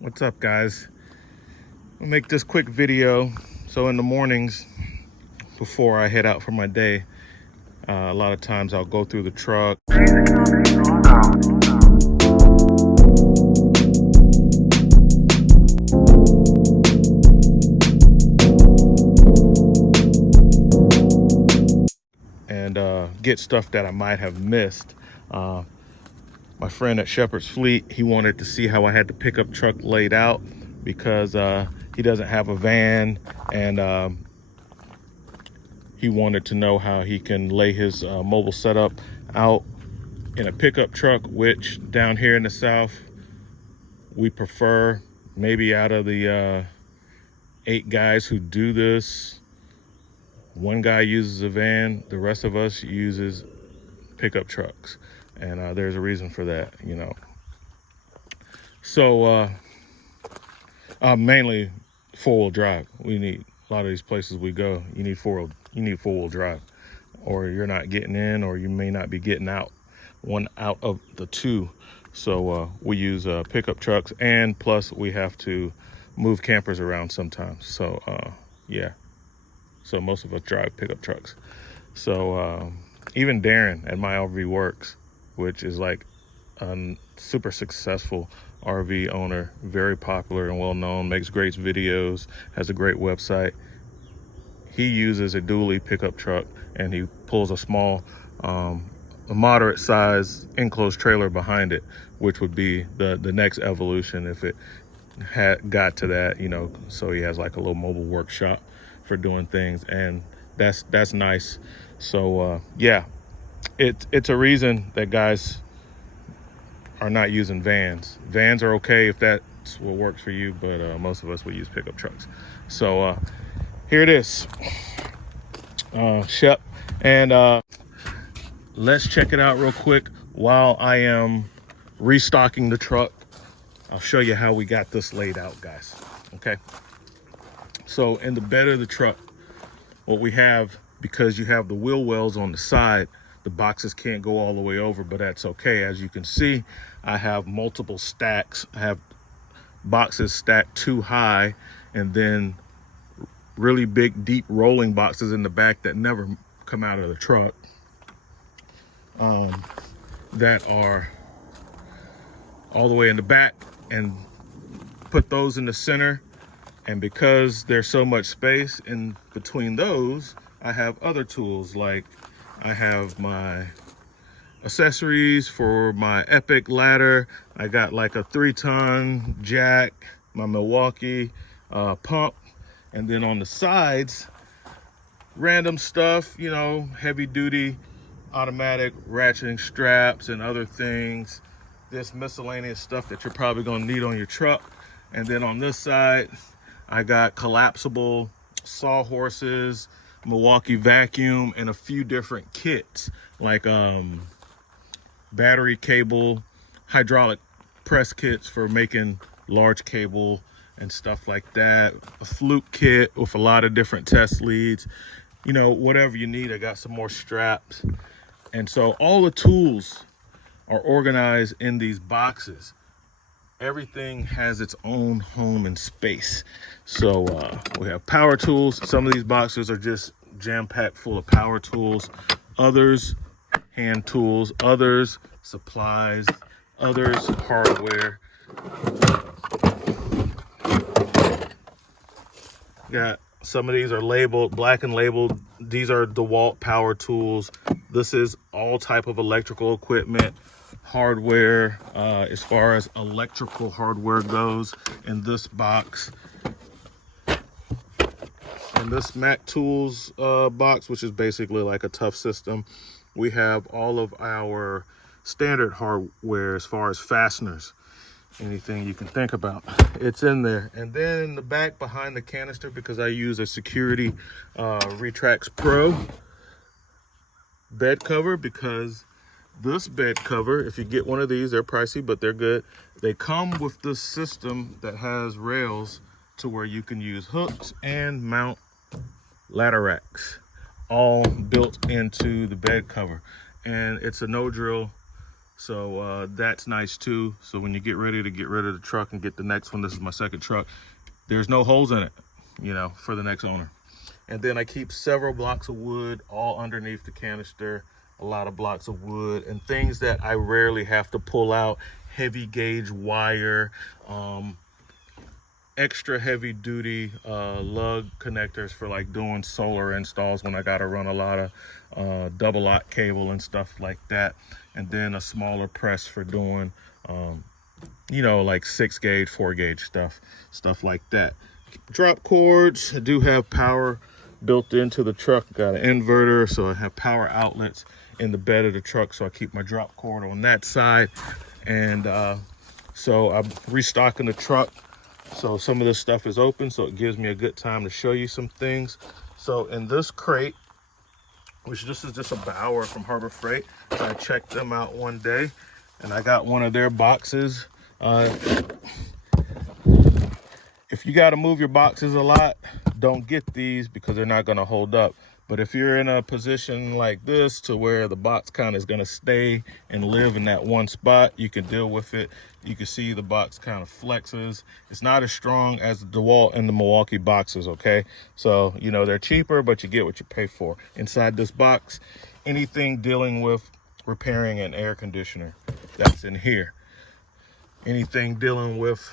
What's up, guys? I'll make this quick video. So in the mornings before I head out for my day, a lot of times I'll go through the truck and get stuff that I might have missed. My friend at Shepherd's Fleet, he wanted to see how I had the pickup truck laid out because he doesn't have a van, and he wanted to know how he can lay his mobile setup out in a pickup truck, which down here in the South, we prefer. Maybe out of the 8 guys who do this, 1 guy uses a van, the rest of us uses pickup trucks. And there's a reason for that, you know. So mainly 4-wheel drive. We need a lot of these places we go. You need 4-wheel drive, or you're not getting in, or you may not be getting out. One out of the 2. So we use pickup trucks, and plus we have to move campers around sometimes. So yeah. So most of us drive pickup trucks. So even Darren at My RV Works, which is like a super successful RV owner, very popular and well known, makes great videos, has a great website. He uses a dually pickup truck, and he pulls a small, a moderate size enclosed trailer behind it, which would be the next evolution if it had got to that, you know. So he has like a little mobile workshop for doing things, and that's nice. So yeah, it's a reason that guys are not using vans. Vans are okay if that's what works for you, but most of us will use pickup trucks. So here it is, Shep, and let's check it out real quick while I am restocking the truck. I'll show you how we got this laid out, guys. Okay. So in the bed of the truck, what we have, because you have the wheel wells on the side, the boxes can't go all the way over, but that's okay. As you can see, I have multiple stacks. I have boxes stacked too high, and then really big, deep rolling boxes in the back that never come out of the truck, that are all the way in the back, and put those in the center. And because there's so much space in between those, I have other tools, like I have my accessories for my Epic ladder. I got like a 3-ton jack, my Milwaukee pump, and then on the sides, random stuff, you know, heavy duty automatic ratcheting straps and other things, this miscellaneous stuff that you're probably going to need on your truck. And then on this side, I got collapsible sawhorses, Milwaukee vacuum, and a few different kits, like battery cable, hydraulic press kits for making large cable and stuff like that, a fluke kit with a lot of different test leads, you know, whatever you need. I got some more straps. And so all the tools are organized in these boxes. Everything has its own home and space. So we have power tools. Some of these boxes are just jam-packed full of power tools, others hand tools, others supplies, others hardware. Got some of these are labeled, black and labeled. These are DeWalt power tools. This is all type of electrical equipment, hardware, as far as electrical hardware goes in this box. In this Mac Tools box, which is basically like a tough system, we have all of our standard hardware as far as fasteners. Anything you can think about, it's in there. And then in the back behind the canister, because I use a Security Retrax Pro bed cover, because this bed cover, if you get one of these, they're pricey, but they're good. They come with this system that has rails to where you can use hooks and mount ladder racks, all built into the bed cover. And it's a no drill So that's nice too. So when you get ready to get rid of the truck and get the next one, this is my second truck, there's no holes in it, you know, for the next owner. And then I keep several blocks of wood all underneath the canister, a lot of blocks of wood and things that I rarely have to pull out, heavy gauge wire, extra heavy duty lug connectors for like doing solar installs when I got to run a lot of double lock cable and stuff like that. And then a smaller press for doing, you know, like 6 gauge, 4 gauge stuff like that. Drop cords, I do have power built into the truck. Got an inverter, so I have power outlets in the bed of the truck, so I keep my drop cord on that side. And so I'm restocking the truck, so some of this stuff is open, so it gives me a good time to show you some things. So in this crate, which this is just a Bauer from Harbor Freight, I checked them out one day and I got one of their boxes. If you got to move your boxes a lot, don't get these because they're not going to hold up. But if you're in a position like this to where the box kind of is going to stay and live in that one spot, you can deal with it. You can see the box kind of flexes. It's not as strong as the DeWalt and the Milwaukee boxes, okay? So, you know, they're cheaper, but you get what you pay for. Inside this box, anything dealing with repairing an air conditioner, that's in here. Anything dealing with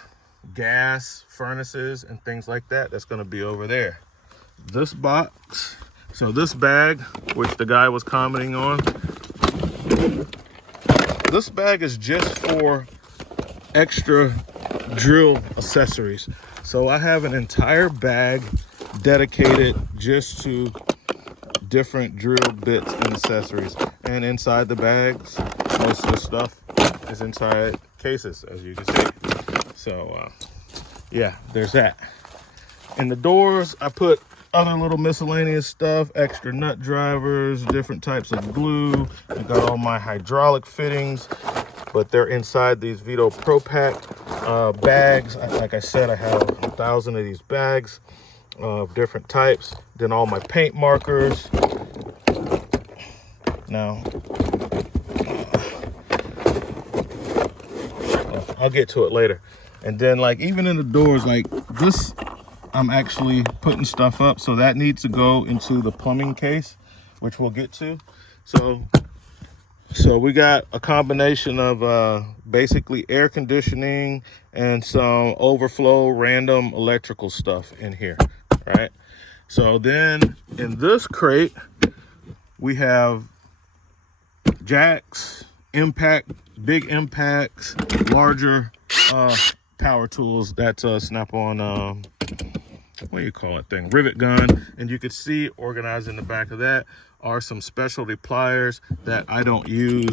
gas furnaces and things like that, that's going to be over there. This box, so this bag, which the guy was commenting on, this bag is just for extra drill accessories. So I have an entire bag dedicated just to different drill bits and accessories. And inside the bags, most of the stuff is inside cases, as you can see. So yeah, there's that. In the doors, I put other little miscellaneous stuff, extra nut drivers, different types of glue. I got all my hydraulic fittings, but they're inside these Vito Pro Pack bags. Like I said, I have 1,000 of these bags of different types. Then all my paint markers. Now, I'll get to it later. And then like even in the doors, like this, I'm actually putting stuff up, so that needs to go into the plumbing case, which we'll get to. So we got a combination of basically air conditioning and some overflow random electrical stuff in here, right? So then in this crate, we have jacks, big impacts, larger power tools. That's a Snap-on, what do you call it thing? Rivet gun. And you can see organized in the back of that are some specialty pliers that I don't use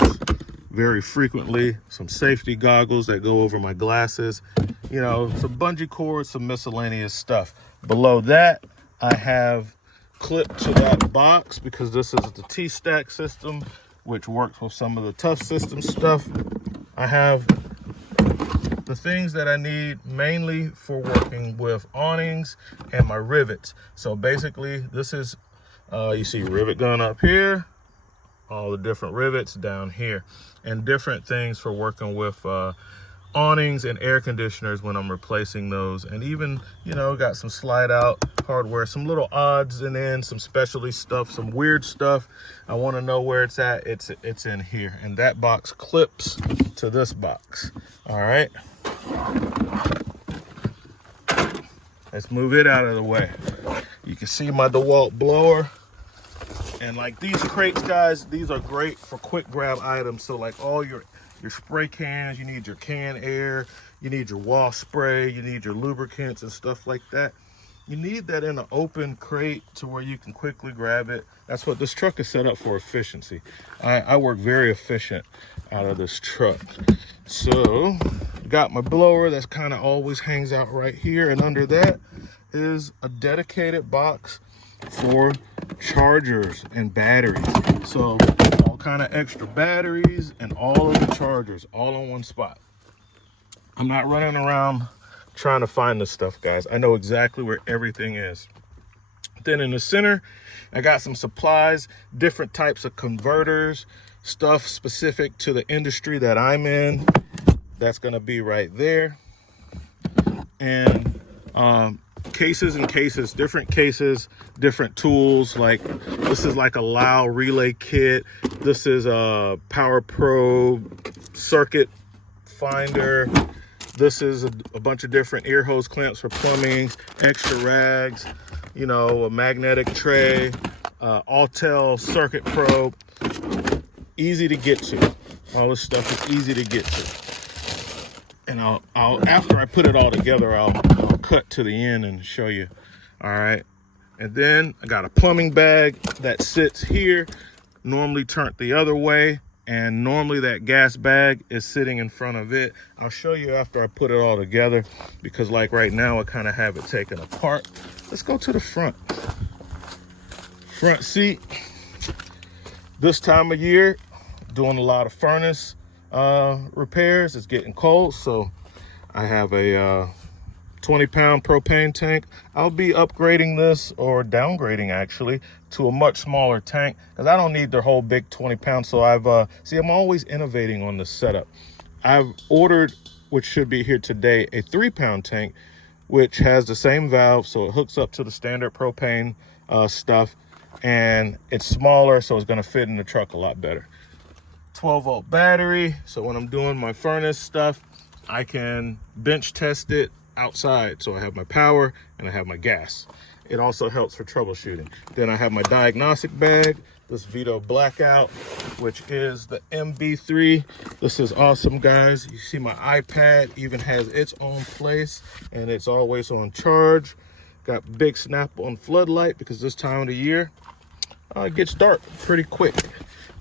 very frequently. Some safety goggles that go over my glasses. You know, some bungee cords, some miscellaneous stuff. Below that, I have clipped to that box because this is the T-Stack system, which works with some of the Tough System stuff. I have the things that I need mainly for working with awnings and my rivets. So basically this is, you see rivet gun up here, all the different rivets down here, and different things for working with awnings and air conditioners when I'm replacing those. And even, you know, got some slide out hardware, some little odds and ends, some specialty stuff, some weird stuff. I want to know where it's at. It's in here, and that box clips to this box. All right, let's move it out of the way. You can see my DeWalt blower. And like these crates, guys, these are great for quick grab items. So like all your spray cans, you need your can air, you need your wall spray, you need your lubricants and stuff like that. You need that in an open crate to where you can quickly grab it. That's what this truck is set up for, efficiency. I work very efficient out of this truck. So got my blower that's kind of always hangs out right here, and under that is a dedicated box for chargers and batteries. So all kind of extra batteries and all of the chargers all in one spot. I'm not running around trying to find this stuff, guys. I know exactly where everything is. Then in the center, I got some supplies, different types of converters, stuff specific to the industry that I'm in, that's gonna be right there. And cases and cases, different cases, different tools. Like this is like a Lao relay kit. This is a Power Probe circuit finder. This is a bunch of different ear hose clamps for plumbing, extra rags, you know, a magnetic tray, Autel circuit probe. Easy to get to. All this stuff is easy to get to. And I'll after I put it all together, I'll cut to the end and show you. All right. And then I got a plumbing bag that sits here, normally turned the other way. And normally that gas bag is sitting in front of it. I'll show you after I put it all together, because like right now I kind of have it taken apart. Let's go to the front. Front seat. This time of year, doing a lot of furnace repairs. It's getting cold, so I have a 20-pound propane tank. I'll be upgrading this, or downgrading actually, to a much smaller tank, because I don't need the whole big 20 pounds. So I've I'm always innovating on this setup. I've ordered, which should be here today, a 3-pound tank, which has the same valve, so it hooks up to the standard propane stuff, and it's smaller, so it's going to fit in the truck a lot better. 12-volt battery, so when I'm doing my furnace stuff, I can bench test it outside. So I have my power and I have my gas. It also helps for troubleshooting. Then I have my diagnostic bag, this Vito Blackout, which is the MB3. This is awesome, guys. You see my iPad even has its own place, and it's always on charge. Got big snap-on floodlight, because this time of the year it gets dark pretty quick.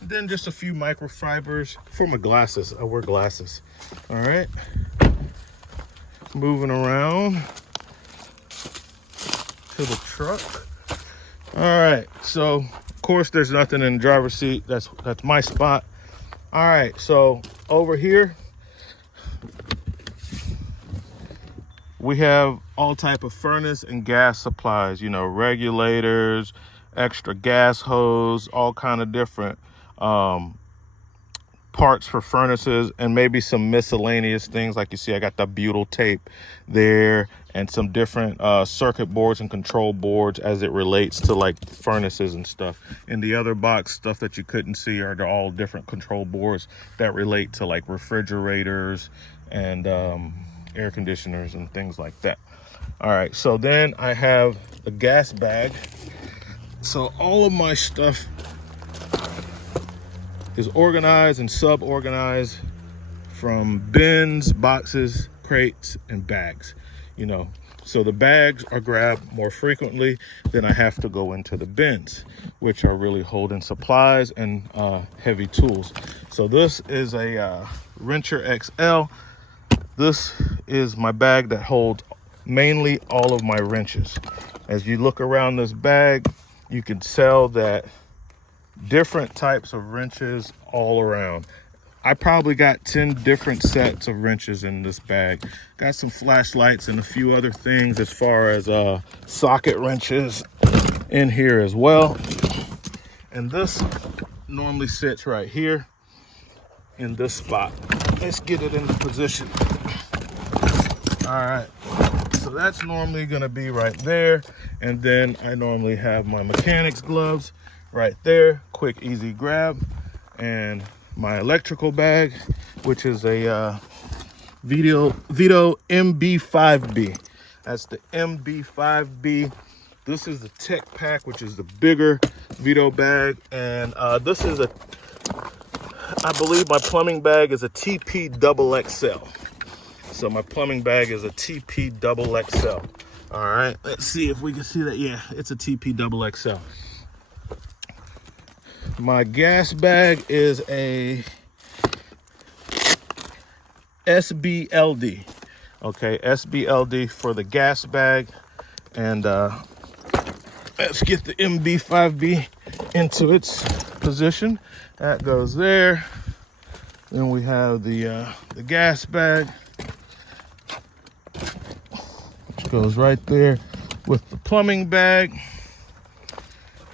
Then just a few microfibers for my glasses. I wear glasses. All right. Moving around to the truck. All right. So, of course, there's nothing in the driver's seat. That's my spot. All right. So over here, we have all type of furnace and gas supplies. You know, regulators, extra gas hose, all kind of different parts for furnaces, and maybe some miscellaneous things. Like you see, I got the butyl tape there, and some different circuit boards and control boards as it relates to like furnaces and stuff. In the other box, stuff that you couldn't see are all different control boards that relate to like refrigerators and air conditioners and things like that. All right, so then I have a gas bag. So all of my stuff is organized and sub-organized from bins, boxes, crates, and bags. You know, so the bags are grabbed more frequently than I have to go into the bins, which are really holding supplies and heavy tools. So this is a Wrencher XL. This is my bag that holds mainly all of my wrenches. As you look around this bag, you can tell that different types of wrenches all around. I probably got 10 different sets of wrenches in this bag. Got some flashlights and a few other things as far as socket wrenches in here as well. And this normally sits right here in this spot. Let's get it into position. All right, so that's normally gonna be right there. And then I normally have my mechanics gloves right there, quick, easy grab. And my electrical bag, which is a Vito MB5B. That's the MB5B. This is the Tech Pack, which is the bigger Vito bag. And this is I believe my plumbing bag is a TP XXL. So my plumbing bag is a TP XXL. All right, let's see if we can see that. Yeah, it's a TP XXL. My gas bag is a SBLD. Okay, SBLD for the gas bag. And let's get the MB5B into its position. That goes there. Then we have the gas bag, which goes right there with the plumbing bag.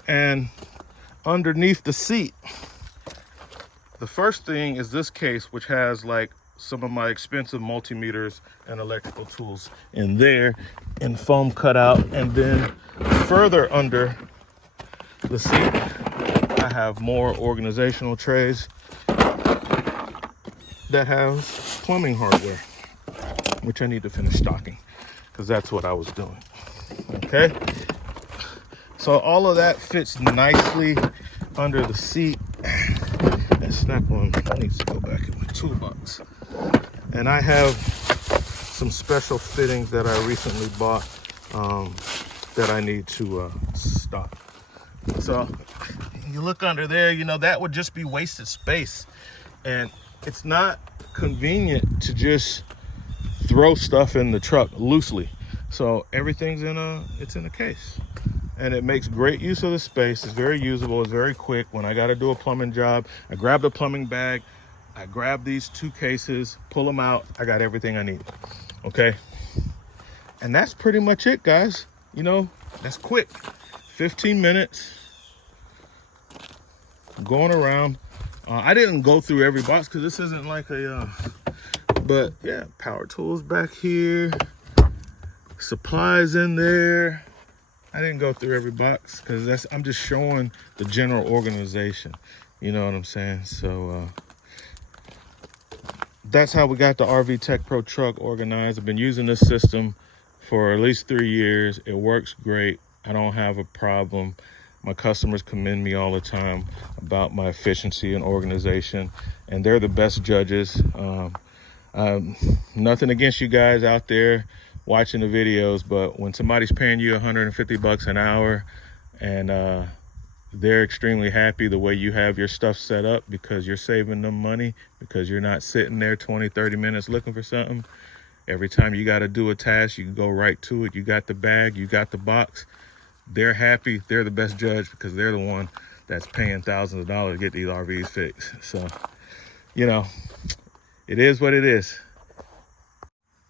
And underneath the seat The first thing is this case, which has like some of my expensive multimeters and electrical tools in there in foam cutout. And then further under the seat, I have more organizational trays that have plumbing hardware, which I need to finish stocking because that's what I was doing. Okay. So all of that fits nicely under the seat. And Snap-on needs to go back in my toolbox. And I have some special fittings that I recently bought that I need to stock. So you look under there, you know, that would just be wasted space. And it's not convenient to just throw stuff in the truck loosely. So everything's in a case. And it makes great use of the space. It's very usable, it's very quick. When I gotta do a plumbing job, I grab the plumbing bag, I grab these 2 cases, pull them out, I got everything I need, okay? And that's pretty much it, guys. You know, that's quick. 15 minutes, going around. I didn't go through every box because this isn't like a, but yeah, power tools back here, supplies in there. I didn't go through every box because I'm just showing the general organization. You know what I'm saying? So that's how we got the RV Tech Pro truck organized. I've been using this system for at least 3 years. It works great. I don't have a problem. My customers commend me all the time about my efficiency and organization, and they're the best judges. Nothing against you guys out there watching the videos, but when somebody's paying you $150 an hour and they're extremely happy the way you have your stuff set up because you're saving them money, because you're not sitting there 20-30 minutes looking for something. Every time you got to do a task, you can go right to it. You got the bag, you got the box. They're happy. They're the best judge because they're the one that's paying thousands of dollars to get these RVs fixed. So, you know, it is what it is.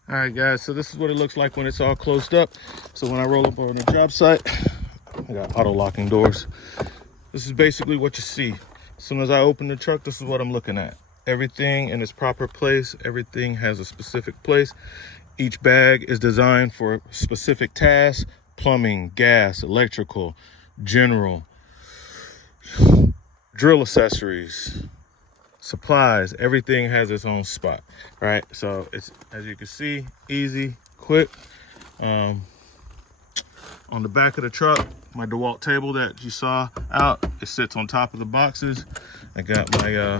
All right, guys, so this is what it looks like when it's all closed up. So when I roll up on the job site, I got auto locking doors. This is basically what you see. As soon as I open the truck, this is what I'm looking at. Everything in its proper place. Everything has a specific place. Each bag is designed for specific tasks: plumbing, gas, electrical, general, drill accessories, supplies. Everything has its own spot. All right, so it's, as you can see, easy, quick. On the back of the truck, my DeWalt table that you saw out, it sits on top of the boxes. I got my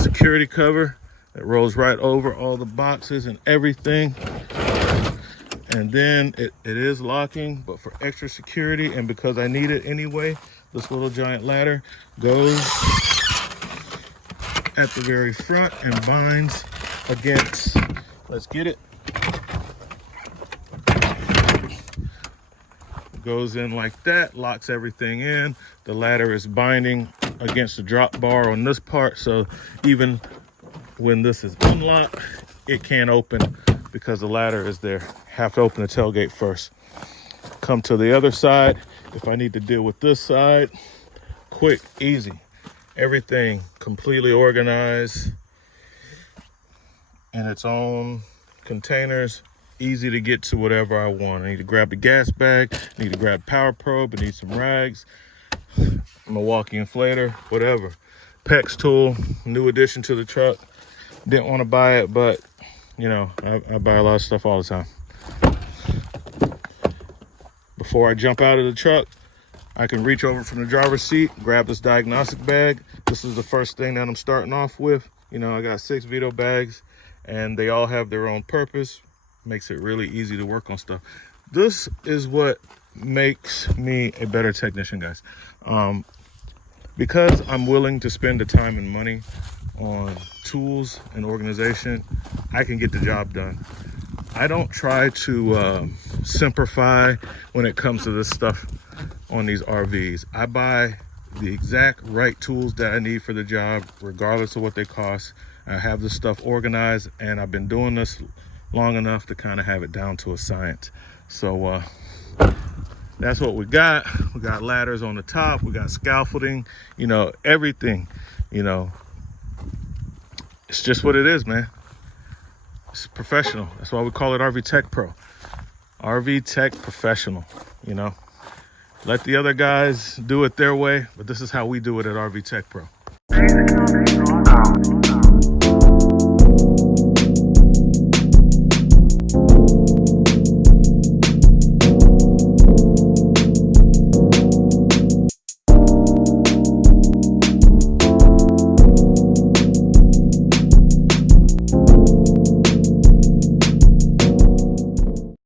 security cover that rolls right over all the boxes and everything. And then it is locking, but for extra security and because I need it anyway, this little giant ladder goes at the very front and binds against, let's get it, goes in like that, locks everything in. The ladder is binding against the drop bar on this part, so even when this is unlocked, it can't open because the ladder is there. Have to open the tailgate first. Come to the other side. If I need to deal with this side, quick, easy. Everything completely organized in its own containers, easy to get to whatever I want. I need to grab the gas bag, I need to grab power probe, I need some rags, Milwaukee inflator, whatever. PEX tool, new addition to the truck. Didn't want to buy it, but you know, I buy a lot of stuff all the time. Before I jump out of the truck, I can reach over from the driver's seat, grab this diagnostic bag. This is the first thing that I'm starting off with. You know, I got 6 Vito bags and they all have their own purpose. Makes it really easy to work on stuff. This is what makes me a better technician, guys. Because I'm willing to spend the time and money on tools and organization, I can get the job done. I don't try to simplify when it comes to this stuff on these RVs. I buy the exact right tools that I need for the job, regardless of what they cost. I have this stuff organized, and I've been doing this long enough to kind of have it down to a science. So that's what we got. We got ladders on the top, we got scaffolding, you know, everything, you know. It's just what it is, man. It's professional. That's why we call it RV Tech Pro. RV Tech Professional, you know. Let the other guys do it their way, but this is how we do it at RV Tech Pro.